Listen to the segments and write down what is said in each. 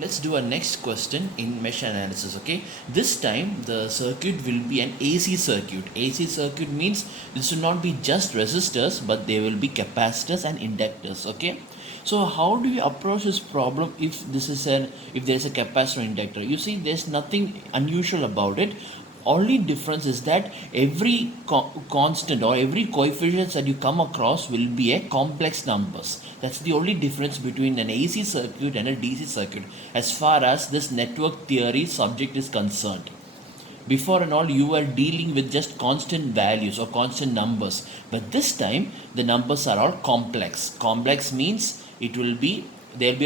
let's do a next question in mesh analysis. Okay, this time the circuit will be an AC circuit. AC circuit means this will not be just resistors, but there will be capacitors and inductors. Okay, so how do you approach this problem if there is a capacitor inductor? You see, there's nothing unusual about it. Only difference is that every constant or every coefficient that you come across will be a complex numbers. That's the only difference between an AC circuit and a DC circuit as far as this network theory subject is concerned. Before and all, you were dealing with just constant values or constant numbers, but this time the numbers are all complex. Complex means there will be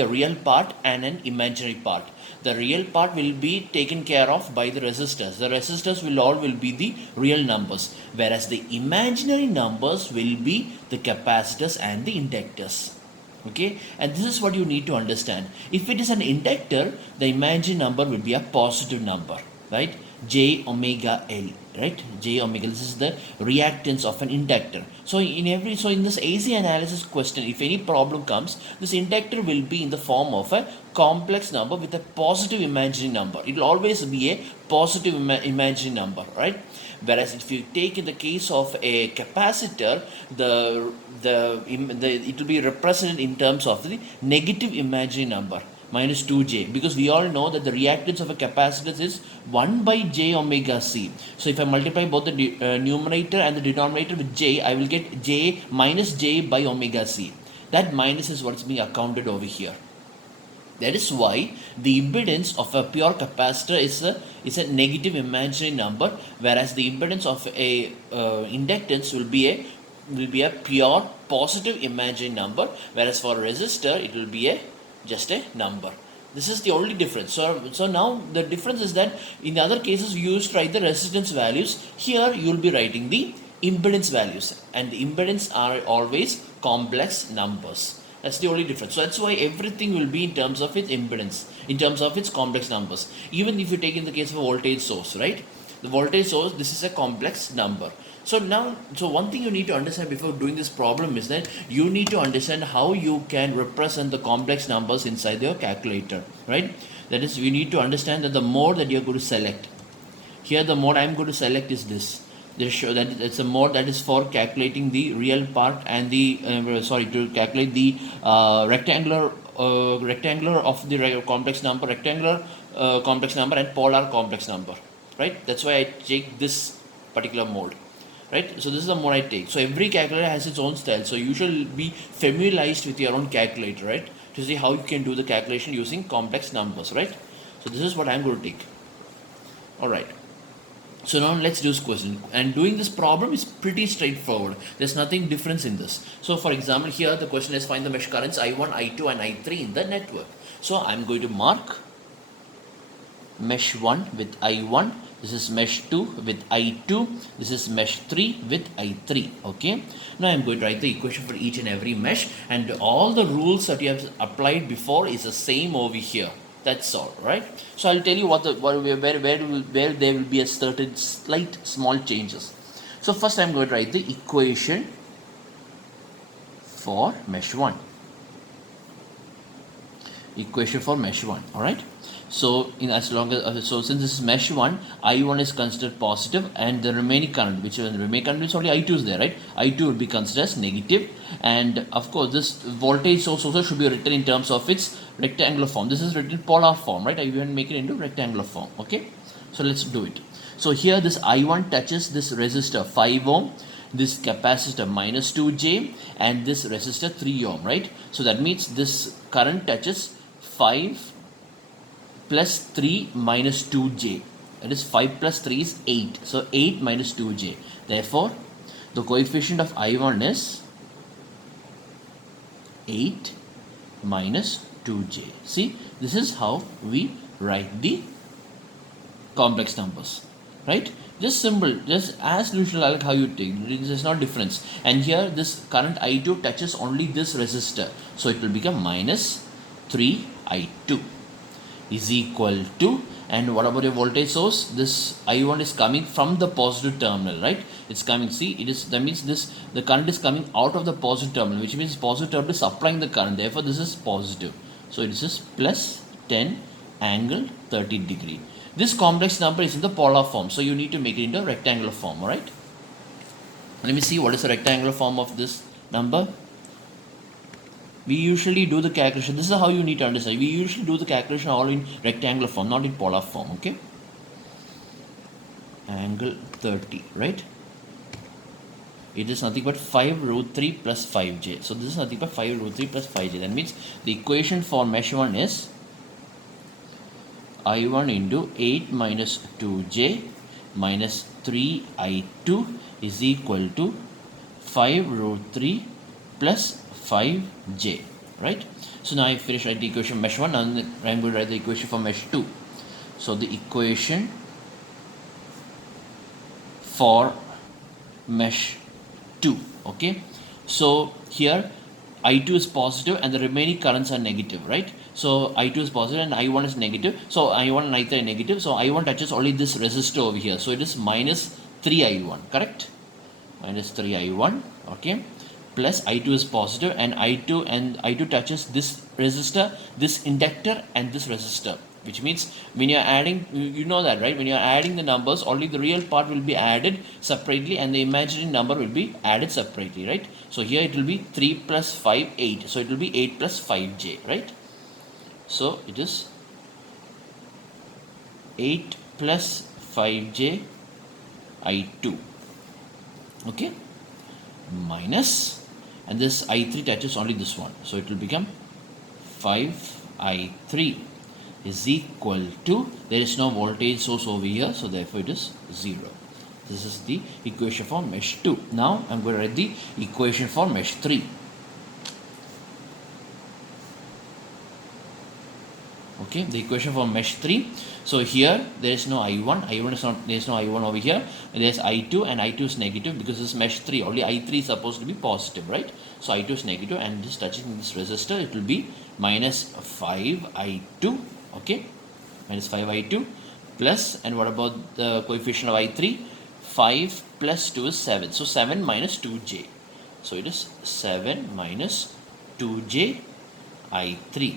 a real part and an imaginary part. The real part will be taken care of by the resistors. The resistors will be the real numbers, whereas the imaginary numbers will be the capacitors and the inductors. Okay, and this is what you need to understand. If it is an inductor, the imaginary number will be a positive number, right? J omega L, right? J omega, this is the reactance of an inductor. So in this AC analysis question, if any problem comes, this inductor will be in the form of a complex number with a positive imaginary number. It will always be a positive imaginary number, right? Whereas if you take in the case of a capacitor, it will be represented in terms of the negative imaginary number, minus 2j, because we all know that the reactance of a capacitor is 1 by j omega c. So if I multiply both the numerator and the denominator with j, I will get j minus j by omega c. That minus is what's being accounted over here. That is why the impedance of a pure capacitor is a negative imaginary number, whereas the impedance of a inductance will be a pure positive imaginary number, whereas for a resistor it will be just a number. This is the only difference. So now the difference is that in the other cases you used to write the resistance values. Here you will be writing the impedance values, and the impedance are always complex numbers. That's the only difference. So that's why everything will be in terms of its impedance, in terms of its complex numbers. Even if you take in the case of a voltage source, right? The voltage source, this is a complex number. So one thing you need to understand before doing this problem is that you need to understand how you can represent the complex numbers inside your calculator, right? That is, you need to understand that the mode that you're going to select. Here the mode I'm going to select is this. Show that it's a mode that is for calculating the real part and to calculate the rectangular of the complex number, complex number and polar complex number, right? That's why I take this particular mode, right? So this is the mode I take. So every calculator has its own style, so you should be familiarized with your own calculator, right, to see how you can do the calculation using complex numbers, right? So this is what I'm going to take. All right. So now let's do this question, and doing this problem is pretty straightforward. There's nothing different in this. So for example, here the question is find the mesh currents I1, I2 and I3 in the network. So I'm going to mark mesh 1 with I1, this is mesh 2 with I2, this is mesh 3 with I3. Okay, now I'm going to write the equation for each and every mesh, and all the rules that you have applied before is the same over here. That's all, right? So I'll tell you where there will be a certain slight small changes. So first I'm going to write the equation for mesh 1. Equation for mesh 1, all right? So since this is mesh 1, I1 is considered positive, and the remaining current, which is the remaining current is only I2 is there, right? I2 will be considered as negative, and of course this voltage source also should be written in terms of its rectangular form. This is written in polar form, right? I even make it into rectangular form. Okay, so let's do it. So here this I1 touches this resistor 5 ohm, this capacitor minus 2j, and this resistor 3 ohm, right? So that means this current touches 5 plus 3 minus 2j. That is 5 plus 3 is 8. So 8 minus 2j. Therefore, the coefficient of I1 is 8 minus 2j. See, this is how we write the complex numbers, right? Just simple, just as usual, like how you take. There's no difference. And here this current I2 touches only this resistor. So it will become minus 3I2 is equal to, and what about your voltage source? This I1 is coming from the positive terminal, right? It's coming, see, that means the current is coming out of the positive terminal, which means positive terminal is supplying the current, therefore this is positive. So it is plus 10 angle 30 degree. This complex number is in the polar form, so you need to make it into a rectangular form, alright? Let me see what is the rectangular form of this number. We usually do the calculation. This is how you need to understand. We usually do the calculation all in rectangular form, not in polar form, okay? Angle 30, right? It is nothing but 5 root 3 plus 5j. So this is nothing but 5 root 3 plus 5j. That means the equation for mesh 1 is I1 into 8 minus 2j minus 3I2 is equal to 5 root 3 plus 5j, right? So now I finished writing the equation for mesh 1, and I'm going to write the equation for mesh 2. So the equation for mesh 2, okay? So here I2 is positive and the remaining currents are negative, right? So I2 is positive and I1 is negative. So I1 and I3 are negative. So I1 touches only this resistor over here. So it is minus 3I1, correct? Minus 3I1, okay? Plus I2 is positive, and I2 touches this resistor, this inductor, and this resistor. Which means when you're adding, you know that, right? When you're adding the numbers, only the real part will be added separately and the imaginary number will be added separately, right? So here it will be 3 plus 5, 8. So it will be 8 plus 5j, right? So it is 8 plus 5j I2, okay? Minus, and this I3 touches only this one. So it will become 5I3 is equal to, there is no voltage source over here, so therefore it is 0. This is the equation for mesh 2. Now I'm going to write the equation for mesh 3. Okay, the equation for mesh 3. So here there is no I1, there is no I1 over here, and there is I2, and I2 is negative because this is mesh 3. Only I3 is supposed to be positive, right? So I2 is negative, and this touching this resistor, it will be minus 5I2. Okay, minus 5I2 plus, and what about the coefficient of I3? 5 plus 2 is 7. So 7 minus 2j. So it is 7 minus 2j I3.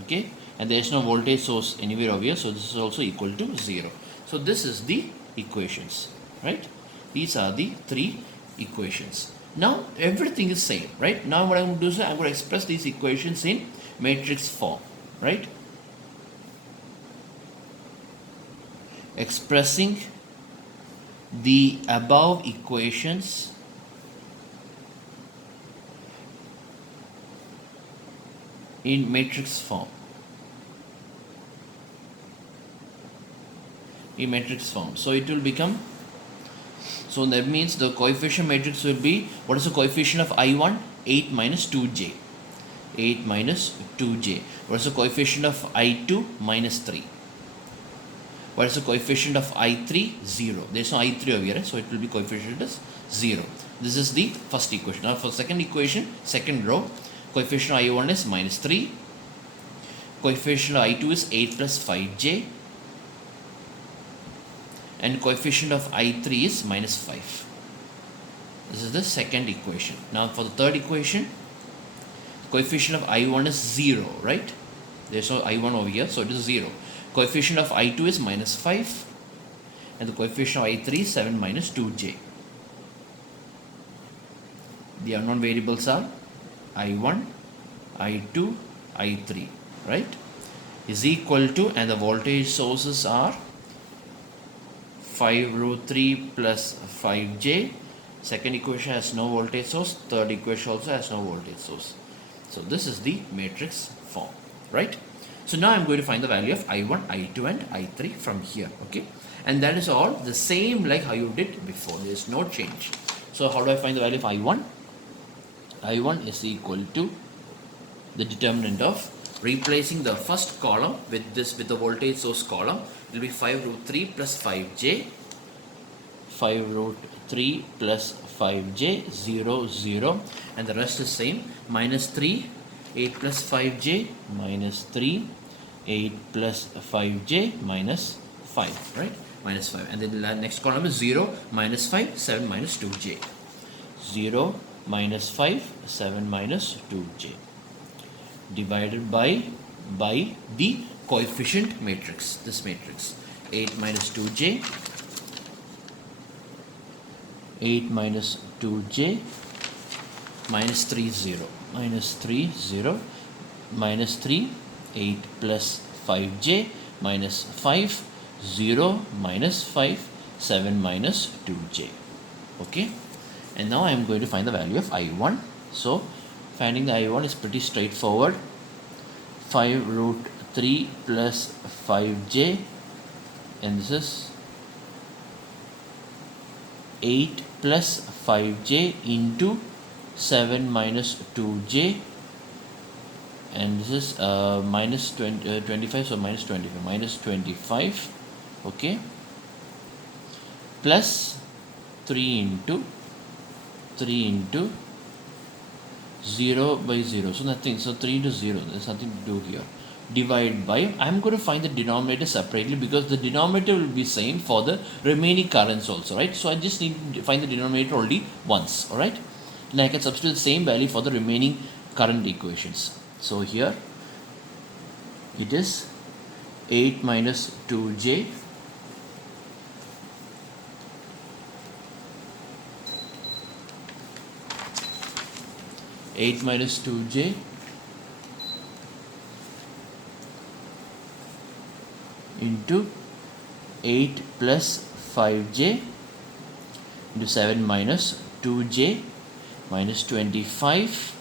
Okay, and there is no voltage source anywhere over here, so this is also equal to 0. So this is the equations, right? These are the 3 equations. Now everything is same, right? Now what I'm going to do is I'm going to express these equations in matrix form, right? Expressing the above equations in matrix form. So it will become, so that means the coefficient matrix will be, what is the coefficient of I1? 8 minus 2j. 8 minus 2j. What is the coefficient of I2? Minus 3. What is the coefficient of I3? 0. There is no I3 over here, right? So it will be coefficient is 0. This is the first equation. Now for second equation, second row, coefficient of I1 is minus 3. Coefficient of I2 is 8 plus 5j. And coefficient of I3 is minus 5. This is the second equation. Now for the third equation, coefficient of I1 is 0, right? There is no I1 over here, so it is 0. Coefficient of I2 is minus 5, and the coefficient of I3 is 7 minus 2j. The unknown variables are I1, I2, I3, right? Is equal to, and the voltage sources are 5 root 3 plus 5j. Second equation has no voltage source. Third equation also has no voltage source. So this is the matrix form, right? So now I'm going to find the value of I1, I2 and I3 from here, okay? And that is all the same like how you did before. There is no change. So how do I find the value of I1? I1 is equal to the determinant of replacing the first column with the voltage source column. It will be 5 root 3 plus 5j. 5 root 3 plus 5j, 0, 0. And the rest is same. Minus 3, 8 plus 5j, minus 3, 8 plus 5j, minus 5, right? Minus 5. And then the next column is 0, minus 5, 7 minus 2j. 0, minus 5, 7 minus 2j. Divided by the coefficient matrix, this matrix. 8 minus 2j, 8 minus 2j, minus 3, 0, minus 3, 0, minus 3, 8 plus 5j, minus 5, 0, minus 5, 7 minus 2j. Okay, and now I am going to find the value of I1. So finding the I1 is pretty straightforward. 5 root 3 plus 5j, and this is 8 plus 5j into 7 minus 2j, and this is minus 25, so minus 25, minus 25, okay, plus 3 into 0 by 0, so nothing, so 3 into 0, there's nothing to do here. Divide by, I'm going to find the denominator separately because the denominator will be same for the remaining currents also, right? So I just need to find the denominator only once, all right? And I can substitute the same value for the remaining current equations. So here it is 8 minus 2j, into 8 plus 5j into 7 minus 2j minus 25,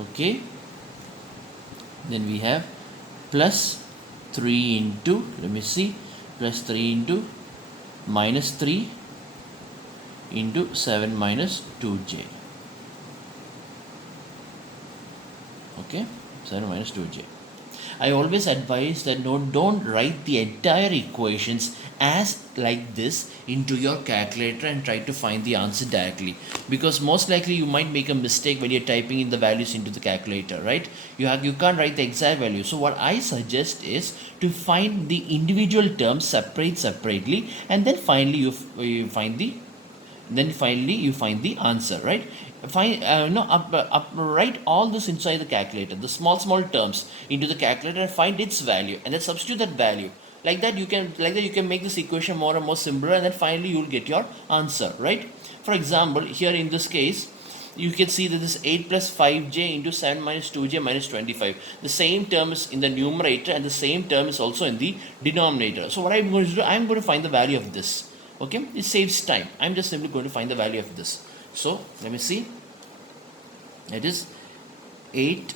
okay, then we have plus 3 into, let me see, plus 3 into minus 3 into 7 minus 2j, okay, 7 minus 2j. I always advise that don't write the entire equations as like this into your calculator and try to find the answer directly, because most likely you might make a mistake when you're typing in the values into the calculator, right? You can't write the exact value. So what I suggest is to find the individual terms separately, and then finally you find the answer, right? Write all this inside the calculator, the small terms into the calculator, and find its value, and then substitute that value. Like that you can make this equation more and more simpler, and then finally you will get your answer, right? For example, here in this case, you can see that this 8 plus 5j into 7 minus 2j minus 25. The same term is in the numerator and the same term is also in the denominator. So what I'm going to do, I'm going to find the value of this. Okay, it saves time. I'm just simply going to find the value of this. So let me see. It is 8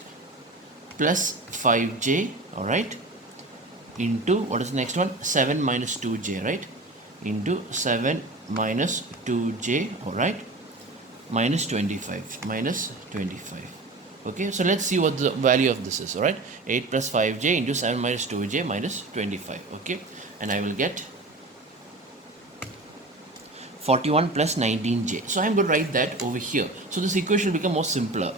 plus 5j, all right, into, what is the next one? 7 minus 2j, right? Into 7 minus 2j, all right, minus 25. Okay, so let's see what the value of this is, all right? 8 plus 5j into 7 minus 2j minus 25, okay? And I will get 41 plus 19j. So I'm going to write that over here. So this equation will become more simpler.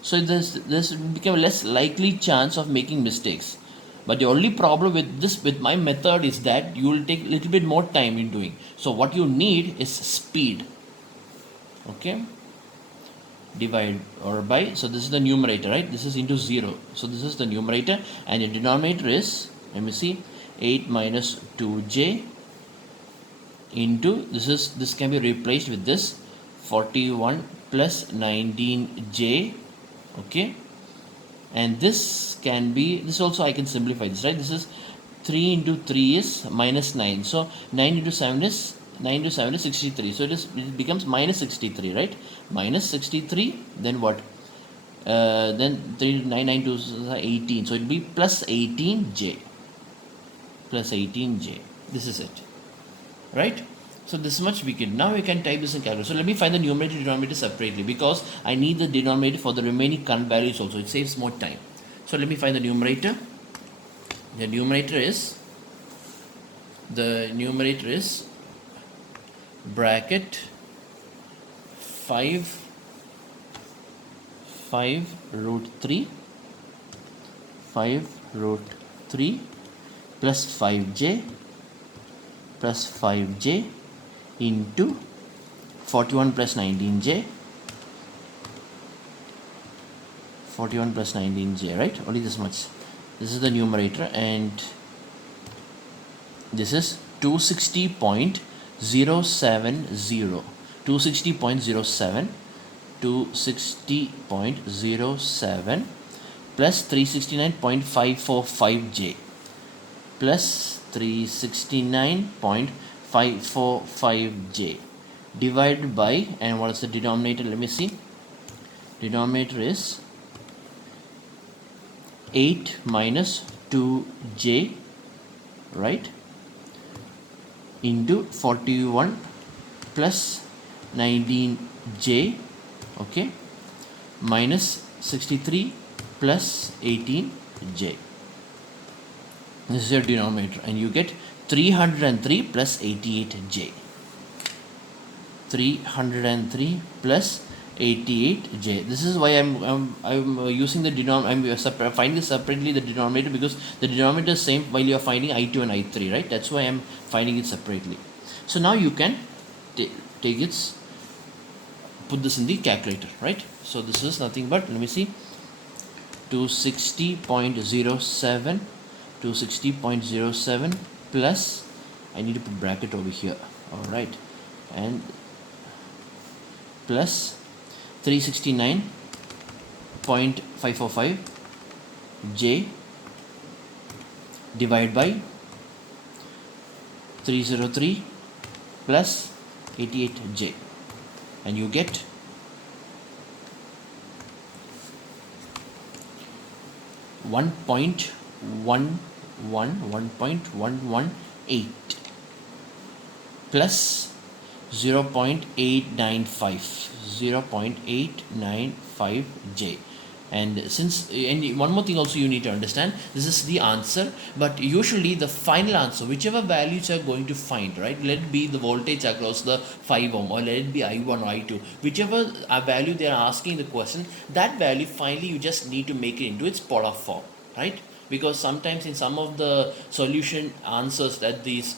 So this will become less likely chance of making mistakes. But the only problem with my method is that you will take a little bit more time in doing. So what you need is speed. Okay. Divide or by, so this is the numerator, right? This is into 0. So this is the numerator, and the denominator is, let me see, 8 minus 2j into, this can be replaced with this 41 plus 19j, okay, and this can be, this also I can simplify this, right? This is 3 into 3 is minus 9, so 9 into 7 is 63, so it becomes minus 63, right? Minus 63, then what? Then 3 9 9 2 is 18, so it will be plus 18j. This is it, right? So this much we can, now we can type this in calculator. So let me find the numerator and denominator separately, because I need the denominator for the remaining current values also. It saves more time. So let me find the numerator. The numerator is bracket 5 root 3 plus 5j into 41 plus 19j, right? Only this much. This is the numerator, and this is 260.070. 260.07. 260.07 plus 369.545J plus 369.545J divided by, and what is the denominator? Let me see. Denominator is 8 minus 2J, right, into 41 plus 19J, okay, minus 63 plus 18J. This is your denominator, and you get 303 plus 88J. 303 plus 88J. This is why I'm using the denominator. I'm finding separately the denominator, because the denominator is same while you are finding I2 and I3, right? That's why I'm finding it separately. So now you can take its, put this in the calculator, right? So this is nothing but, let me see, 260.07 260.07 plus, I need to put bracket over here, all right, and plus 369.545 J divided by 303 plus 88J, and you get 1.118 plus 0.895J. And one more thing also you need to understand, this is the answer, but usually the final answer, whichever values you are going to find, right, let it be the voltage across the 5 ohm, or let it be I1 or I2, whichever value they are asking the question, that value finally you just need to make it into its polar form, right? Because sometimes in some of the solution answers that these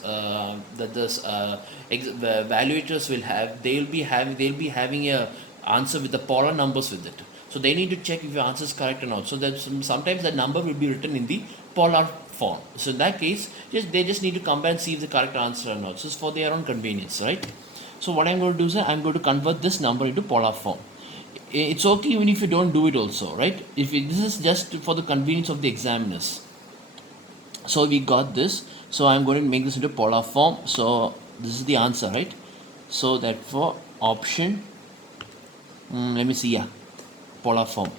evaluators will have, they'll be having a answer with the polar numbers with it. So they need to check if your answer is correct or not. So that sometimes that number will be written in the polar form. So in that case, they just need to compare and see if the correct answer or not. So it's for their own convenience, right? So what I'm going to do is I'm going to convert this number into polar form. It's okay even if you don't do it also, right? This is just for the convenience of the examiners. So we got this. So I'm going to make this into polar form. So this is the answer, right? So that for option, let me see, yeah, polar form.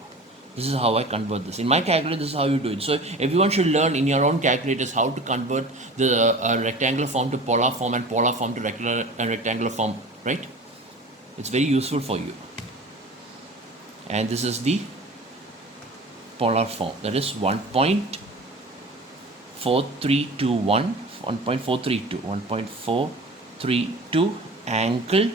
This is how I convert this. In my calculator, this is how you do it. So everyone should learn in your own calculators how to convert the rectangular form to polar form and polar form to rectangular form, right? It's very useful for you. And this is the polar form, that is 1.4321, 1.432 angle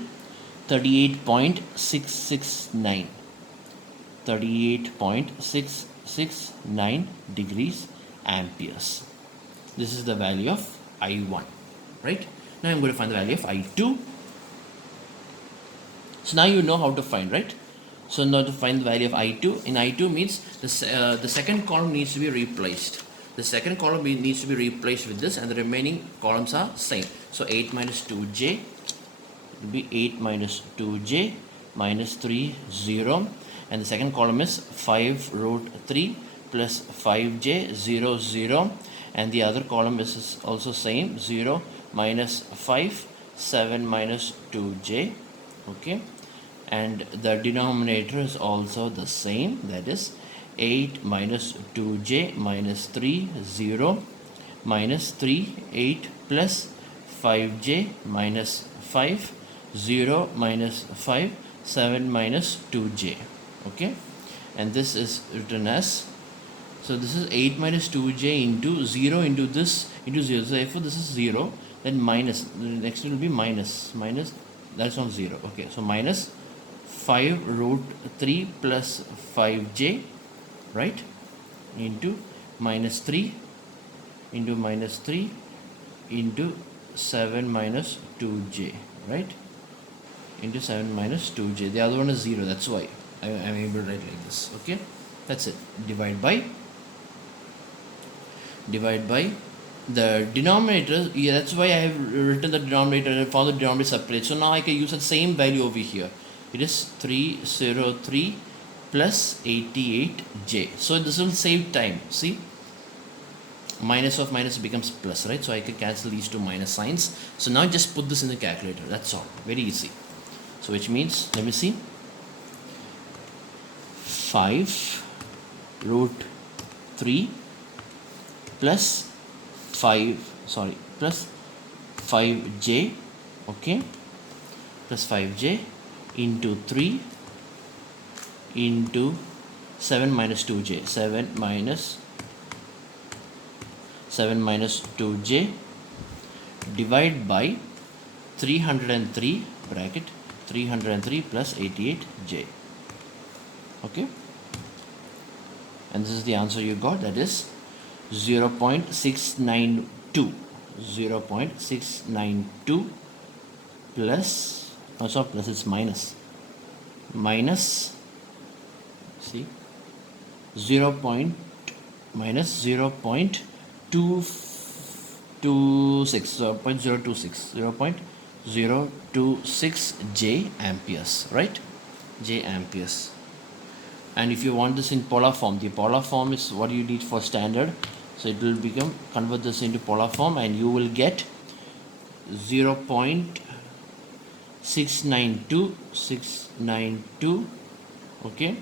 38.669 degrees amperes. This is the value of I1, right? Now I'm going to find the value of I2. So now you know how to find, right? So now to find the value of I2, in I2 means the second column needs to be replaced. The second column needs to be replaced with this, and the remaining columns are same. So 8 minus 2J will be 8 minus 2J minus 3, 0. And the second column is 5 root 3 plus 5J, 0, 0. And the other column is also same, 0 minus 5, 7 minus 2J. Okay. And the denominator is also the same, that is 8 minus 2J minus 3, 0, minus 3, 8 plus 5J minus 5, 0 minus 5, 7 minus 2J. Okay, and this is written as, so this is 8 minus 2J into 0 into this into 0. So therefore this is 0, then minus, the next will be minus, that's not 0. Okay, so minus 5 root 3 plus 5J, right, into minus 3 into minus 3 into 7 minus 2J, right, into 7 minus 2J. The other one is 0, that's why I'm able to write like this. Okay, that's it. Divide by divide by the denominator. Yeah, that's why I have written the denominator and found the denominator separate. So now I can use the same value over here. It is 303 plus 88j. So this will save time. See, minus of minus becomes plus, right? So I can cancel these two minus signs. So now just put this in the calculator. That's all. Very easy. So which means, let me see, 5 root 3 plus 5j, okay, plus 5j into 3 into 7 minus 2j, 7 minus 2j, divide by 303 bracket 303 plus 88j, okay, and this is the answer you got, that is 0.692 plus, no, sorry, plus, it's minus see, 0. Minus 0.226 0.026 j amperes, right? J amperes. And if you want this in polar form, the polar form is what you need for standard. So it will become, convert this into polar form and you will get 0.692, okay,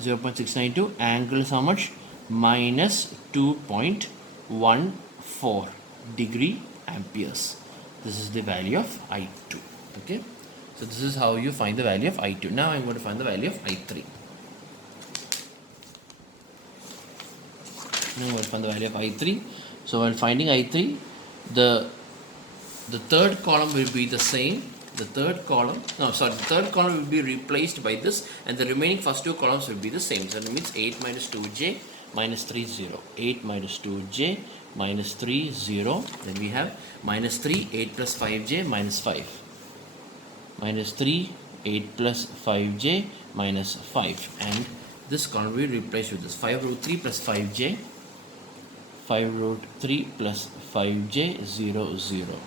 0.692, angle is how much? Minus 2.14 degree amperes. This is the value of I2, okay. So this is how you find the value of I2. Now I'm going to find the value of I3. Now I'm going to find the value of I3. So while finding I3, the third column will be the same. The third column will be replaced by this, and the remaining first two columns will be the same. So that means 8 minus 2j minus 3, 0. 8 minus 2j minus 3, 0. Then we have minus 3, 8 plus 5j minus 5. Minus 3, 8 plus 5j minus 5. And this column will be replaced with this 5 root 3 plus 5j. 5 root 3 plus 5j, 0, 0.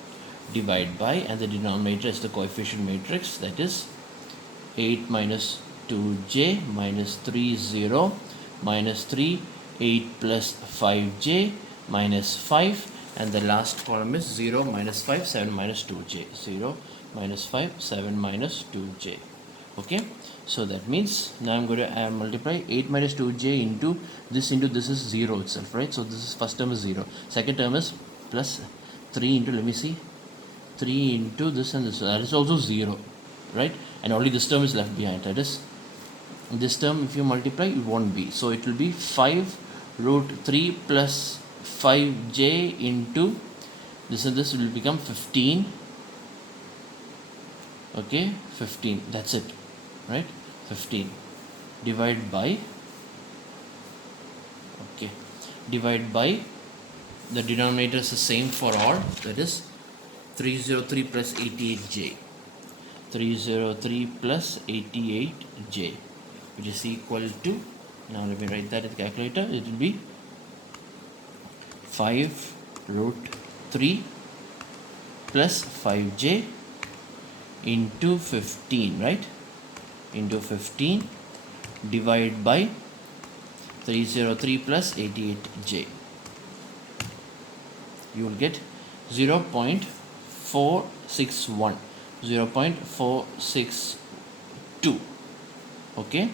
Divide by, and the denominator is the coefficient matrix, that is 8 minus 2j minus 3, 0, minus 3, 8 plus 5j minus 5, and the last column is 0 minus 5, 7 minus 2j, 0 minus 5, 7 minus 2j, okay. So that means now I'm going to multiply 8 minus 2j into this is 0 itself, right? So this is first term is 0, second term is plus 3 into, let me see, 3 into this and this, that is also 0, right? And only this term is left behind, that is this term, if you multiply it won't be, so it will be 5 root 3 plus 5j into this and this will become 15, okay, 15, that's it, right? 15 divide by, okay, divide by, the denominator is the same for all, that is 303 plus 88j, 303 plus 88j, which is equal to, now let me write that in the calculator, it will be 5 root 3 plus 5j into 15, right? Into 15 divided by 303 plus 88j. You will get 0.461, 0.462, okay,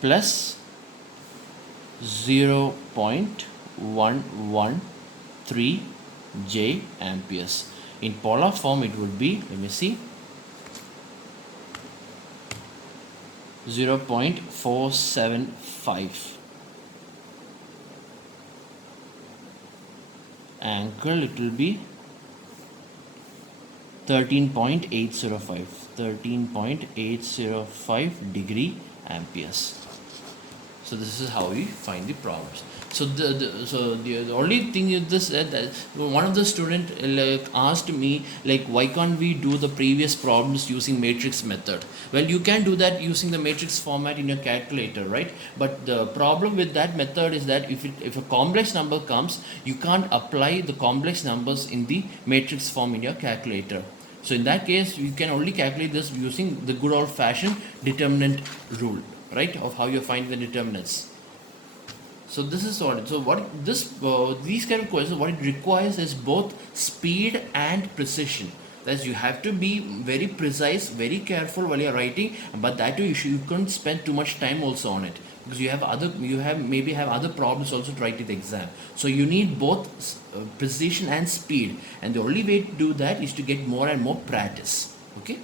plus 0.113 j amperes. In polar form it would be, let me see, 0.475. Angle, it will be 13.805 degree amperes. So this is how we find the problems. The only thing is this, that one of the student asked me, like, why can't we do the previous problems using matrix method? Well, you can do that using the matrix format in your calculator, right? But the problem with that method is that if a complex number comes, you can't apply the complex numbers in the matrix form in your calculator. So in that case, you can only calculate this using the good old fashioned determinant rule, right, of how you find the determinants. So this is what. So what this these kind of questions, what it requires is both speed and precision. That is, you have to be very precise, very careful while you're writing. But that too, you can't spend too much time also on it, because you have other problems also to write in the exam. So you need both precision and speed, and the only way to do that is to get more and more practice. Okay.